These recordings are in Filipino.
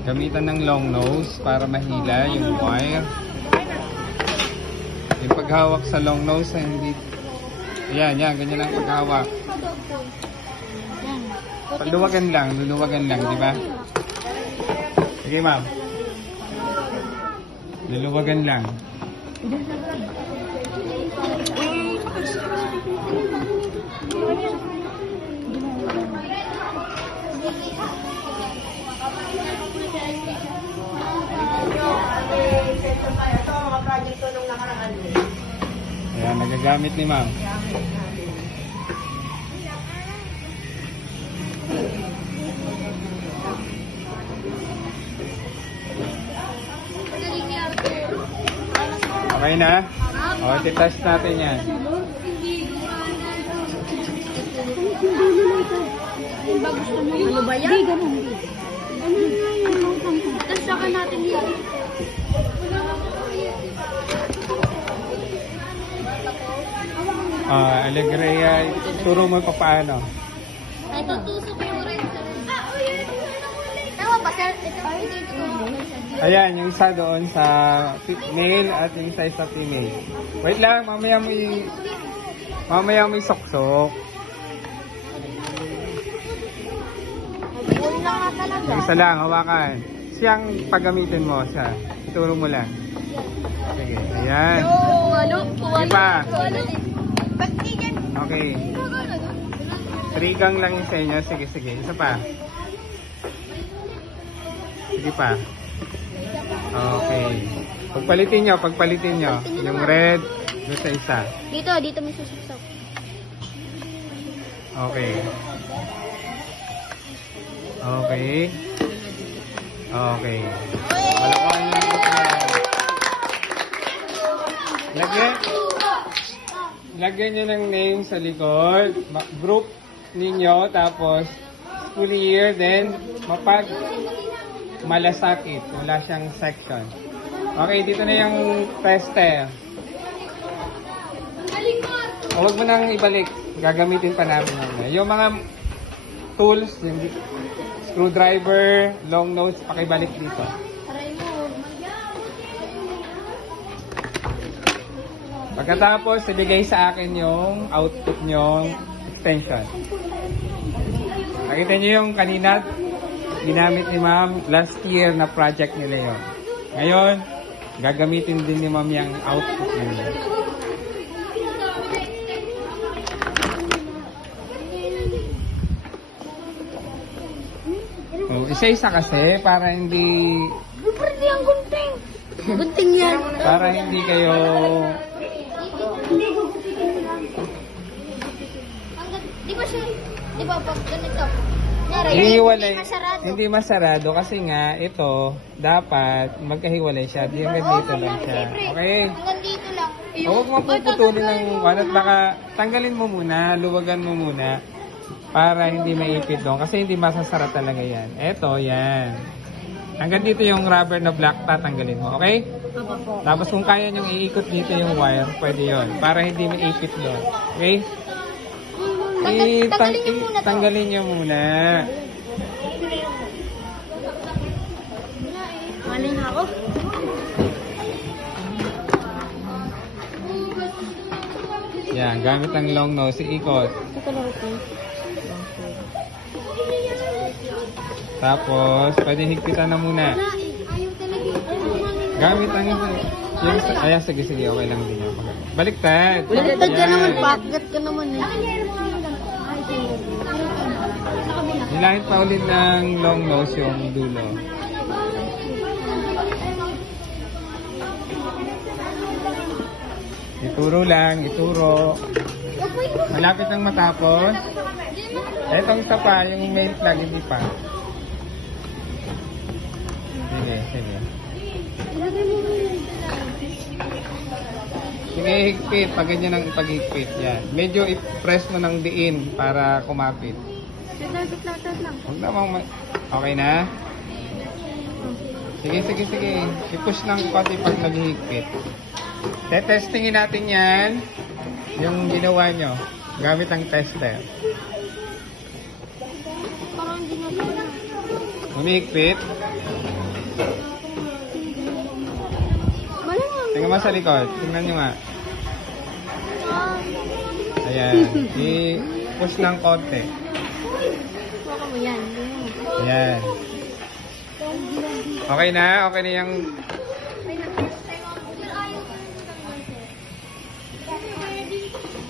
Gamitan ng long nose para mahila yung wire. Yung paghawak sa long nose ay hindi... Ayan, yan. Ganyan ang paghawak. Luluwagan lang, di ba? Sige, ma'am. Luluwagan lang. Ayan, nagagamit ni ma'am. Okay na? O, titest natin yan. Ano ba yan? Tasakan natin yan. Alegria, turo mo pa paano. Ay, tutusok yung red. Tama ba, sir? Ayan, yung isa doon sa male at yung isa sa female. Wait lang, mamaya mo isok-sok. Bull lang nga talaga. Yung isa lang, hawakan. Siyang paggamitin mo siya. Ituro mo lang. Sige, ayan. Sige pa. Okay. 3 gang lang yung sa inyo. Sige, sige. Isa pa. Sige pa. Okay. Pagpalitin nyo. Yung red, doon sa isa. Dito may susuksak. Okay. Okay. Okay. Malakan yung Lagyan nyo ng name sa likod. Group ninyo. Tapos, school year. Then, malasakit. Wala siyang section. Okay, dito na yung tester. Huwag mo nang ibalik. Gagamitin pa namin. Yung mga tools, yung screwdriver, long nose, pakibalik dito. Pagkatapos, ibigay sa akin yung output nyong extension. Nakita nyo yung kanina, ginamit ni ma'am last year na project nila yun. Ngayon, gagamitin din ni ma'am yung output nila. So, isa-isa kasi para hindi... Pwede ang gunting. Gunting yan. Para hindi kayo... Di ba pag ganito? Hihiwalay. Hindi masarado kasi nga ito dapat magkahiwalay siya. Di hanggang dito lang siya. Okay? Hanggang dito lang. Huwag mo puputulin ng at baka tanggalin mo muna, luwagan mo muna para hindi maipit doon kasi hindi masasara talaga yan. Ito, yan. Hanggang dito yung rubber na black tatanggalin mo. Okay? Tapos kung kaya nyong iikot dito yung wire, pwede yon para hindi maipit doon. Okay? Tanggalin nyo muna. Manin ako. Yan, gamit ang long nose, ikot. Tapos, pwede higpitan na muna. Gamit ang ayan, sige, okay lang din yun. Baliktad. Baliktad ka naman, patgat ka naman eh. Nilahit pa ulit ng long nose yung dulo. Ituro lang, ituro. Malapit nang matapos. Etong isa pa, yung main plug, hindi pa. Sige. Sige, higpit. Pag ganyan ang ipag-higpit. Yan. Medyo i-press mo ng diin para kumapit. Huwag namang okay na? Sige. I-push lang konti pag nag-higpit. Tetestingin natin yan. yung ginawa nyo gamit ang tester. Parang hindi na sila. Umiikpit. Mali nga. Tingnan mo sa likod. Tingnan nyo nga. Ayan. I-push ng konti. Baka mo yan. Ayan. Okay na? Okay na yung...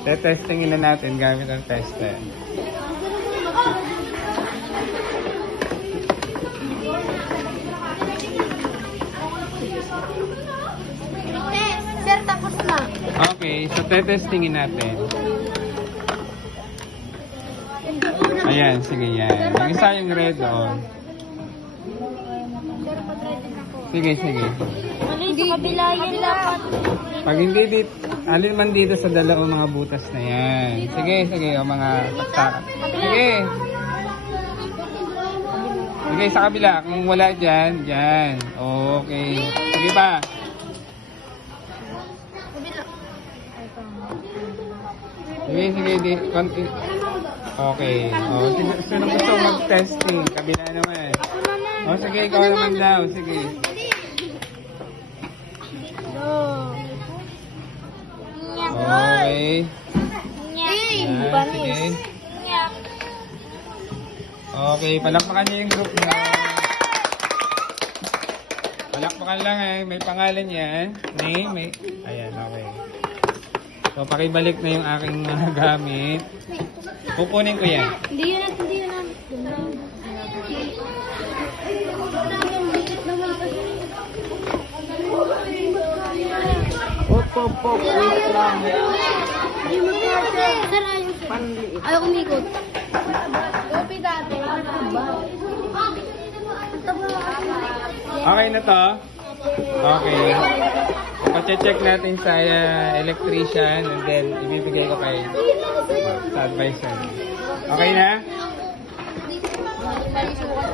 Tetestingin na natin gamit ang tester. Sir, tapos na. Okay, so tetestingin natin. Ayan, sige yan. Yung isa yung red, oh. Sir, patretin ako. Sige, sige. Mali, sa kabila yan dapat. Pag hindi dito, alin man dito sa dalawang mga butas na yan. Sige, sige, o mga taktak. Sige. Sige, sa kabila. Kung wala dyan, dyan. Okay. Sige pa. Kabila. Sige, sige. Di, konti. Okay. O, sino gusto mag-testing? Kabila naman. O, sige, ikaw naman daw. Sige. Okay. Ayan, sige. Okay, palakpakan niyo yung group na. Palakpakan lang eh. May pangalan yan. Name. May... Ayan, okay. So, pakibalik na yung aking mga gamit. Kukunin ko yan. Hindi yun natin, hindi yun natin. Op, wait lang. Sir, ayaw umikot. Gopi dati. Okay na to? Okay. Pache-check natin sa electrician and then ibibigay ko kay sa advisor. Okay na? Mali sukat.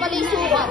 Mali sukat.